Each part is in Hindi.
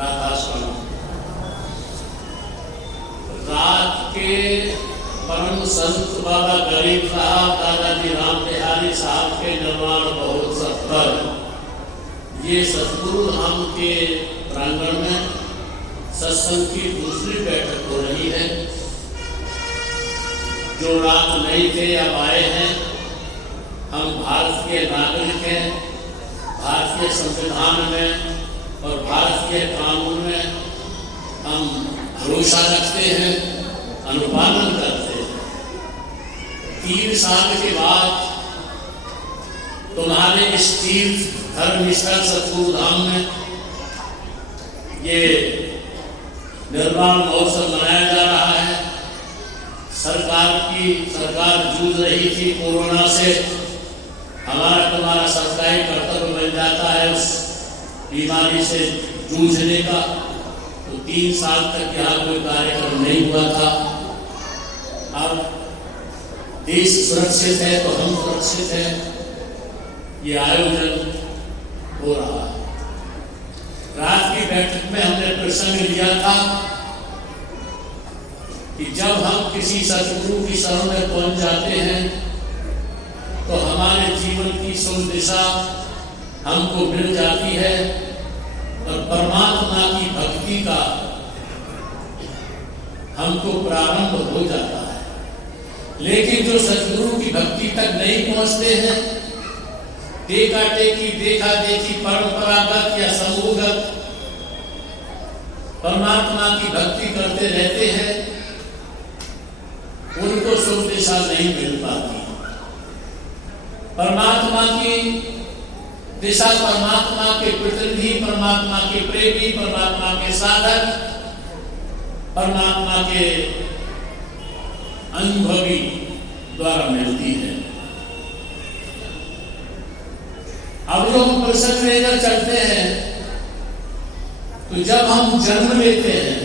राधास्वामी। रात के परम संत बाबा गरीब साहब, दादाजी राम बिहारी साहब के निर्वाण महोत्सव, ये सतगुरु धाम के प्रांगण में सत्संग की दूसरी बैठक हो रही है। जो रात नहीं थे अब आए हैं। हम भारत के नागरिक हैं। भारतीय संविधान में और भारतीय कानून में हम भरोसा रखते हैं, अनुपालन करते हैं। 3 साल के बाद तुम्हारे इस तीर्थ धर्मस्थल सतगुरु धाम में ये निर्वाण महोत्सव मनाया जा रहा है। सरकार जूझ रही थी कोरोना से। हमारा तुम्हारा सरकारी कर्तव्य बन जाता है उस बीमारी से जूझने का। तो 3 साल तक यहाँ कोई कार्यक्रम नहीं हुआ था। अब देश सुरक्षित है तो हम सुरक्षित हैं। ये आयोजन हो रहा है। रात की बैठक में हमने प्रसंग लिया था कि जब हम किसी सतगुरु की शरण में पहुंच जाते हैं तो हमारे जीवन की शुभ दिशा हमको मिल जाती है और परमात्मा की भक्ति का हमको प्रारंभ हो जाता है। लेकिन जो सतगुरु की भक्ति तक नहीं पहुंचते हैं, देखा देखी परंपरागत या समूहगत परमात्मा की भक्ति करते रहते हैं, उनको शुभ दिशा नहीं मिल पाती। परमात्मा की दिशा, परमात्मा के प्रतिनिधि, परमात्मा के प्रेमी, परमात्मा के साधक, परमात्मा के अनुभवी द्वारा मिलती है। अब जो हम प्रसंग लेकर चलते हैं, तो जब हम जन्म लेते हैं,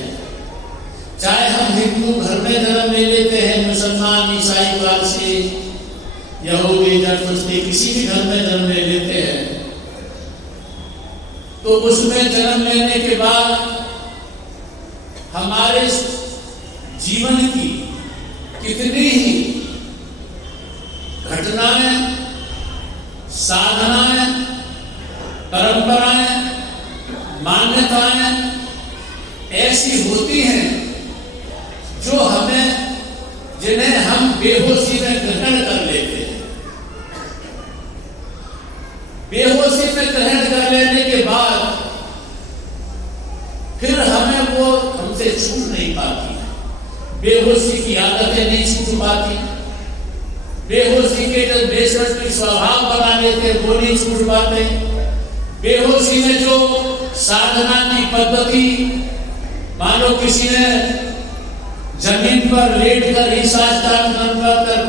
चाहे हम हिंदू घर में जन्म ले लेते हैं, मुसलमान, ईसाई, पारसी, यहूदी, जरदुश्ती, किसी भी घर में जन्म ले लेते हैं, तो उसमें जन्म लेने के बाद हमारे जीवन की कितनी ही घटनाएं, साधनाएं, परंपराएं, मान्यताएं ऐसी होती हैं जो जिन्हें हम बेहोशी में ग्रहण कर लेते हैं। बेहोशी में ग्रहण कर लेने के बाद फिर हमें वो हमसे छूट नहीं पाती। बेहोशी की आदतें नहीं छूट पाती। बेहोशी के जो बेशर्मी स्वभाव बना लेते वो नहीं छूट पाते। बेहोशी में जो साधना की पद्धति, मानो किसी ने जमीन पर लेटकर ही साष्टांग कर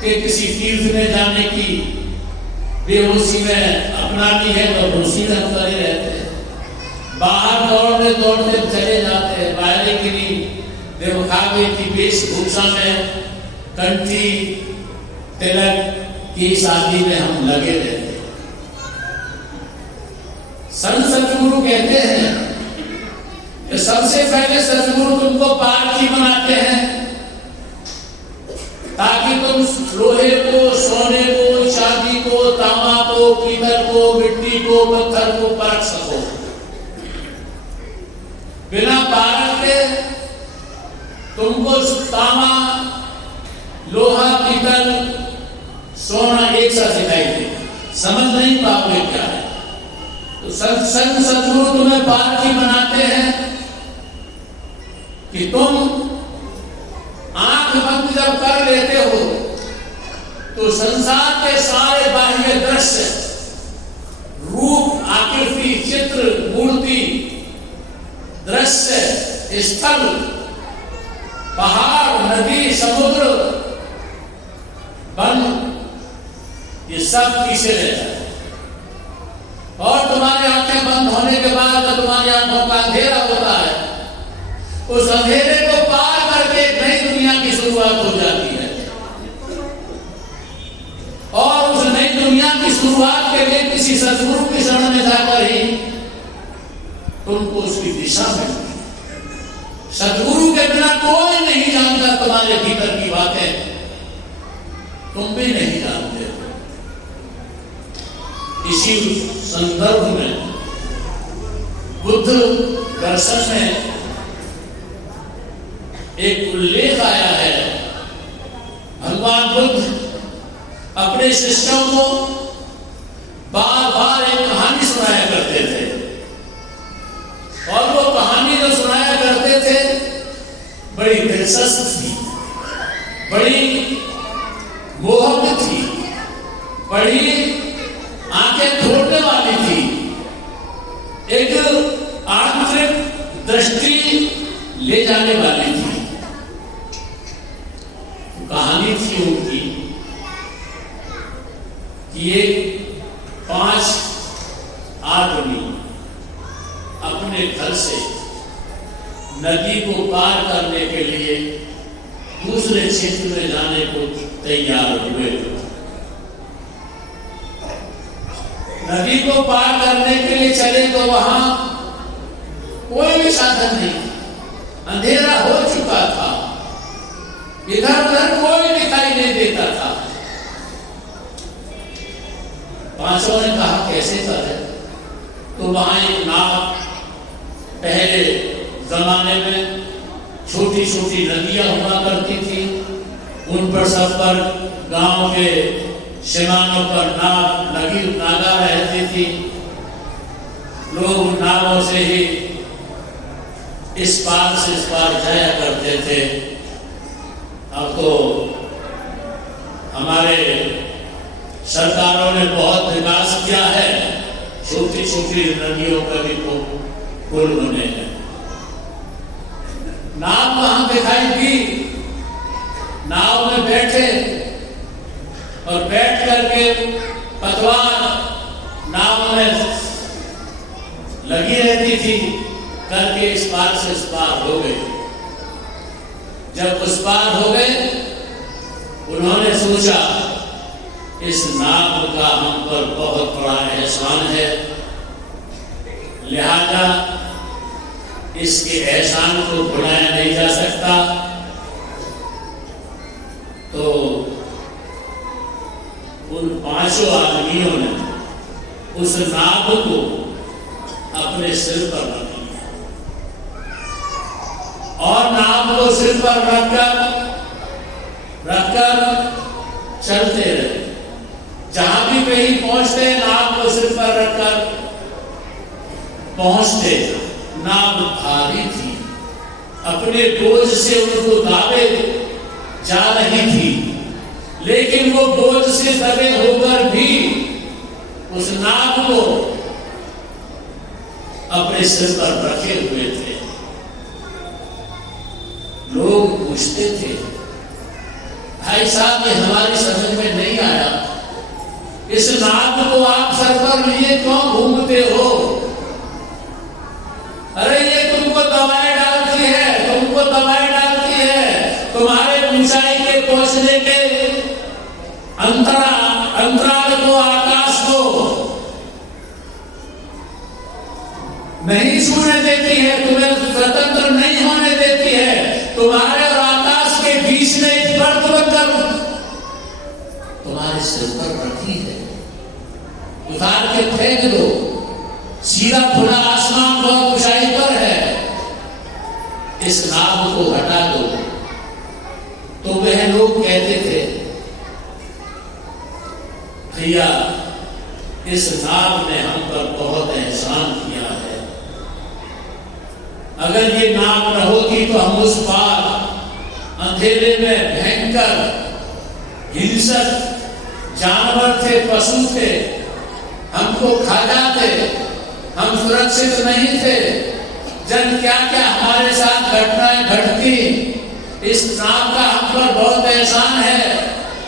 के किसी तीर्थ में जाने की बेहोशी में अपनानी है, तो होशी में हम करे रहते हैं। बाहर दौड़ते चले जाते हैं। बाहरी के लिए देवखावे की वेशभूषा में कंठी तिलक की शादी में हम लगे रहते हैं। संत सतगुरु कहते हैं कि सबसे पहले सतगुरु तुमको पारखी बनाते हैं ताकि तुम लोहे को, सोने को, चांदी को, तांबा को, पीतल को, मिट्टी को, पत्थर को परख सको। बिना पारख के तुमको तांबा, लोहा, पीतल, सोना एक साथ दिखाई देगा, समझ नहीं पाओगे क्या है। तो संत सतगुरु तुम्हें पारखी बनाते हैं कि तुम आंख बंद जब कर लेते हो तो संसार के सारे बाह्य दृश्य, रूप, आकृति, चित्र, मूर्ति, दृश्य, स्थल, पहाड़, नदी, समुद्र, वन, ये सब पीछे रह जाते। और तुम्हारी आंखें बंद होने के बाद तो तुम्हारी आंखों का अंधेरा होता है। उस अंधेरे को पार करके एक नई दुनिया की शुरुआत हो जाती है। और उस नई दुनिया की शुरुआत के लिए किसी सतगुरु की शरण में जाकर ही तुमको उसकी दिशा मिलती। सदगुरु के बिना कोई नहीं जानता तुम्हारे भीतर की बातें, तुम भी नहीं जानते। इसी संदर्भ में बुद्ध दर्शन में एक उल्लेख आया है। भगवान बुद्ध अपने शिष्यों को बार बार एक कहानी सुनाया करते थे, और वो कहानी जो सुनाया करते थे बड़ी दिलचस्प थी, बड़ी मोहक थी, बड़ी आंखें खोलने वाली थी, एक आंतरिक दृष्टि ले जाने वाली थी। कहानी थी उनकी कि एक 5 आदमी अपने घर से नदी को पार करने के लिए दूसरे क्षेत्र में जाने को तैयार हुए। नदी को पार करने के लिए चले तो वहां कोई भी साधन नहीं, अंधेरा हो चुका था, इधर उधर कोई दिखाई नहीं देता था। पांचों ने कहा कैसे करें? तो वहां एक नाव, पहले जमाने में छोटी छोटी नदियां हुआ करती थी, उन पर सब पर गांव के सीमानों पर नाव लगी नागा रहती थी। लोग नावों से ही इस पार से इस पार जाया करते थे। अब तो हमारे सरकारों ने बहुत विकास किया है, छोटी छोटी नदियों का भी पुल बने हैं। नाव वहां दिखाई दी, नाव में बैठे और बैठ करके पतवार नाव में लगी रहती थी, करके इस पार से इस पार हो गए। जब उस पार हो गए, उन्होंने सोचा इस नाव का हम पर बहुत बड़ा एहसान है, लिहाजा इसके एहसान को भुलाया नहीं जा सकता। तो उन 5 आदमियों ने उस नाव को अपने सिर पर रख लिया और नाव को सिर पर रखकर चलते रहे। जहां भी कहीं पहुंचते, नाव को सिर पर रखकर पहुंचते। नाव भारी थी, अपने बोझ से उनको दाबे जा रही थी, लेकिन वो बोझ से दबे होकर भी उस नाव को अपने सिर पर रखे हुए थे। लोग पूछते थे, भाई साहब ये हमारी समझ में नहीं आया, इस नाव को आप सर पर लिए क्यों घूमते हो? अरे ये तुमको दबाए डालती है, तुमको दबाए डालती है, तुम्हारे ऊंचाई के पहुंचने के अंतराल को, आकाश को नहीं छूने देती है, तुम्हें स्वतंत्र नहीं होने देती है। तुम्हारे और आकाश के बीच में एक पर्द बनकर तुम्हारे सिर पर रखी है, उतार के फेंक दो। सीधा खुला आसमान बहुत ऊंचाई पर है, इस नाव को हटा दो। तो वह लोग कहते थे, भैया इस नाव ने हम पर बहुत एहसान किया है, अगर ये नाव न होती तो हम उस पार अंधेरे में भयंकर हिंसक जानवर थे, पशु थे, हमको खा जाते, हम सुरक्षित नहीं थे। जन क्या क्या हमारे साथ घटनाएं घटती। इस नाव का हम पर बहुत एहसान है,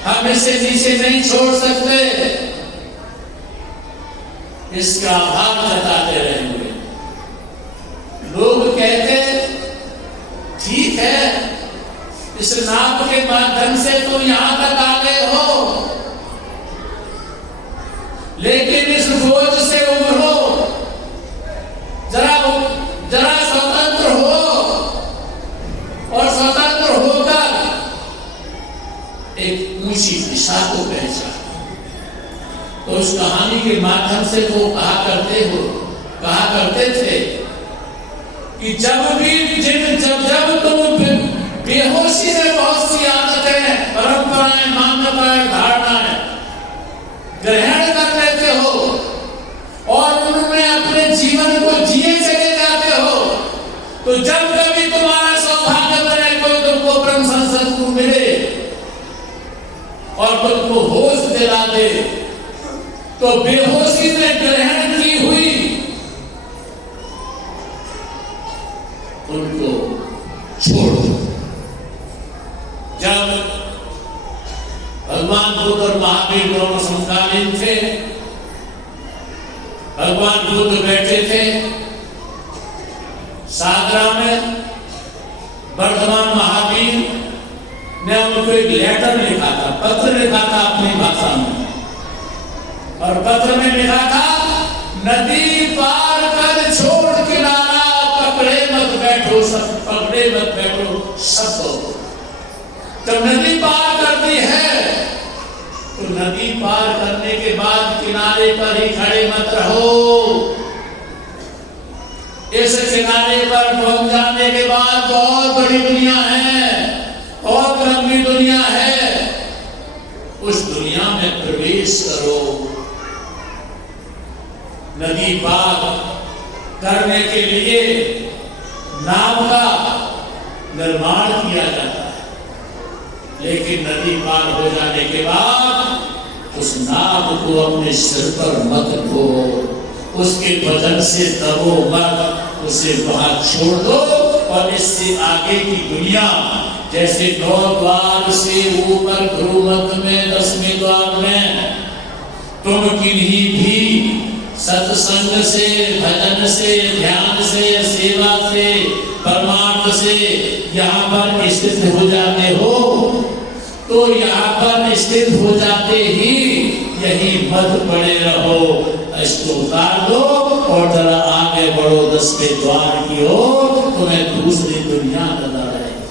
हम इसे नीचे नहीं छोड़ सकते। इसका आभार जताते रहेंगे। लोग कहते ठीक है, इस नाव के माध्यम से तुम यहां तक आ गए हो, लेकिन इस बोझ से उभरो, जरा दिशा को पहचान। तो उस कहानी के माध्यम से वो कहा करते थे कि जब तुम बेहोशी में बहुत सी आदतें, परंपराएं, मान्यताएं, धारणाएं ग्रहण कर लेते हो और उनमें अपने जीवन को जिए चले जाते हो, तो जब कभी तुम्हारा सौभाग्य बने, कोई तुमको ब्रह्म संसद को मिले और तुमको होश दिला दे, तो बेहोशी में ग्रहण की हुई उनको छोड़ दो। जब भगवान बुद्ध और महावीर दोनों समकालीन थे, भगवान बुद्ध बैठे थे सागरा में, वर्तमान महावीर ने उनको एक लेटर लिखा था, पत्र लिखा था अपनी भाषा में, और पत्र में लिखा था, नदी पार कर छोड़ किनारा, पकड़े मत बैठो सब। जब नदी पार करती है तो नदी पार करने के बाद किनारे पर ही खड़े मत रहो। इस किनारे पर पहुंच जाने के बाद बहुत बड़ी दुनिया है, बहुत लंबी दुनिया है, उस दुनिया में प्रवेश करो। नदी पार करने के लिए नाव का निर्माण किया जाता है, लेकिन नदी पार हो जाने के बाद उस नाव को अपने सिर पर मत ढो, उसके वजन से दबो मत, उसे वहां छोड़ दो। और इससे आगे की दुनिया, जैसे 9 द्वार से ऊपर गुरुमत में 10वें द्वार में तुम किन्हीं भी सत्संग से, भजन से, ध्यान से, सेवा से, परमार्थ से यहाँ पर स्थित हो जाते हो, तो यहाँ पर स्थित हो जाते ही यही मत पड़े रहो, इसको उतार दो और जरा आगे बढ़ो 10वें द्वार की ओर, तुम्हें दूसरी दुनिया नजर आएगी।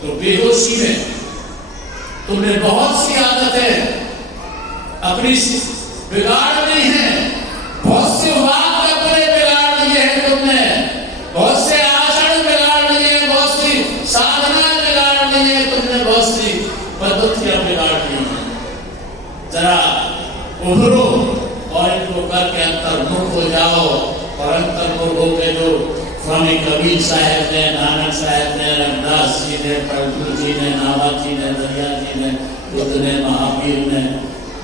तो बेहोशी में तुमने बहुत सी आदतें अपनी बिगाड़ ली है, बहुत से वाक्य अपने बिगाड़ लिए हैं तुमने, बहुत से आचरण बिगाड़ लिए, बहुत सी साधना बिगाड़ ली है तुमने, बहुत सी पद्धतियां बिगाड़ ली हैं। जरा उभरो और इनको करके अंतर्मुख हो जाओ। और अंतर्मुख होकर जो स्वामी कबीर साहब ने, नानक साहब ने, रविदास जी ने, प्रभु जी ने, नावा जी ने, दरिया जी ने, बुद्ध ने, महावीर ने,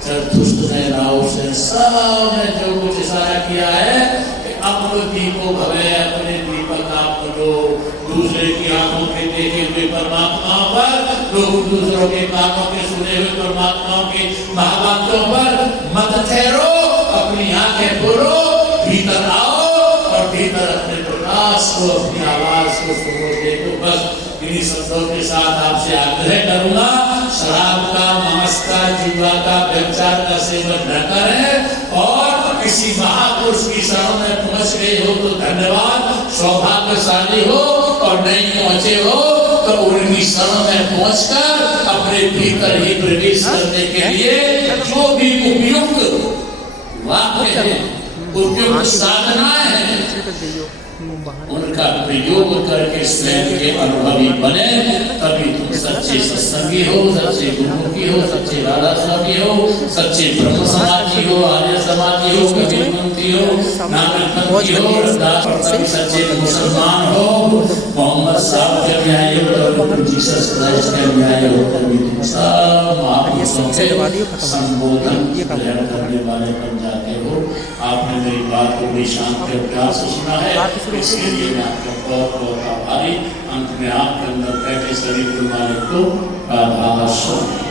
जरथुस्त ने, राउस ने, सब ने जो कुछ इशारा किया है कि अपने दीपो भवे, अपने दीपक आप जो दूसरे की आंखों के देखे हुए परमात्माओं पर, लोग दूसरों के कानों के सुने हुए परमात्माओं के महावाक्यों पर मत ठहरो, अपनी आंखें खोलो, भीतर आओ और भीतर अपने प्रकाश को, अपनी आवाज को सुनो, देखो। बस इन्हीं शब्दों के साथ आपसे आग्रह करूंगा, शराब का, नमस्कार, जीवा का, व्यभिचार का सेवन न करें, और किसी महापुरुष की शरण में पहुंच गए हो तो धन्यवाद, सौभाग्यशाली हो, और नहीं पहुंचे हो तो उनकी शरण में पहुंचकर अपने भीतर ही प्रवेश करने के लिए जो भी उपयुक्त वाक्य है, उपयुक्त साधनाएं हैं, उनका प्रयोग करके स्वयं के अनुभवी बने, तभी तुम सच्चे सत्संगी हो, सच्चे गुरुमुखी हो, सच्चे राधा स्वामी हो, सच्चे ब्रह्म समाजी हो, आर्य समाजी हो, कबीरपंथी हो, नानकपंथी हो, सच्चे मुसलमान हो, मोहम्मद साहब के न्याय हो, जीसस क्राइस्ट के न्याय हो, तभी तुम सब महापुरुषों के संबोधन ग्रहण करने वाले बन जाते हो। आपने मेरी बात को भी शांति और प्यार से सुना है, इसके लिए मैं आपका बहुत बहुत आभारी। अंत में आपके अंदर बैठे सभी गुरु मालिक को आभार।